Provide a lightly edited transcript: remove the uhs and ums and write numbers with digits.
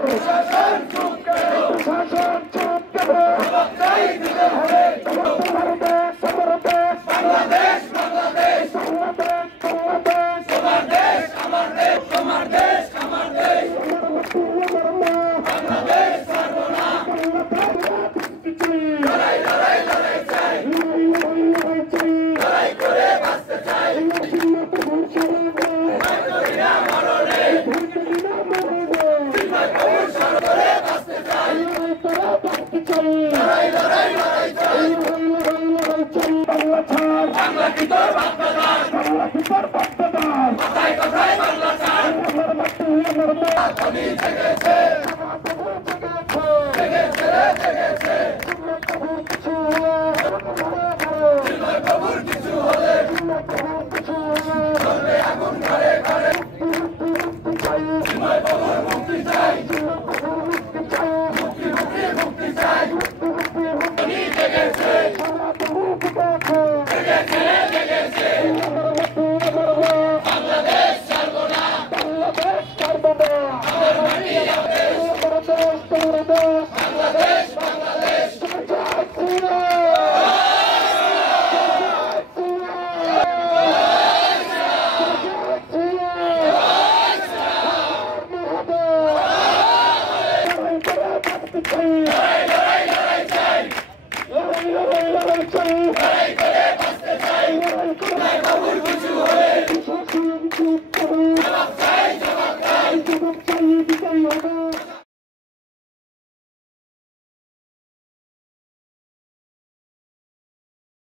প্রশাসন চুপ কেন? প্রশাসন চুপ কেন? জবাব চাই দিতে হবে। বাংলাদেশ বাংলাদেশ বাংলাদেশ তোমার দেশ আমার দেশ তোমার দেশ আমার দেশ বাংলাদেশ ছাড়বো না। লড়াই লড়াই লড়াই চাই লড়াই করে বাঁচতে চাই মরণে করে বাঁচতে চাই লড়াই লড়াই লড়াই চাই বাংলা কি তোর বাপদাদার কথায় কথায় বাংলা চাই জেগেছে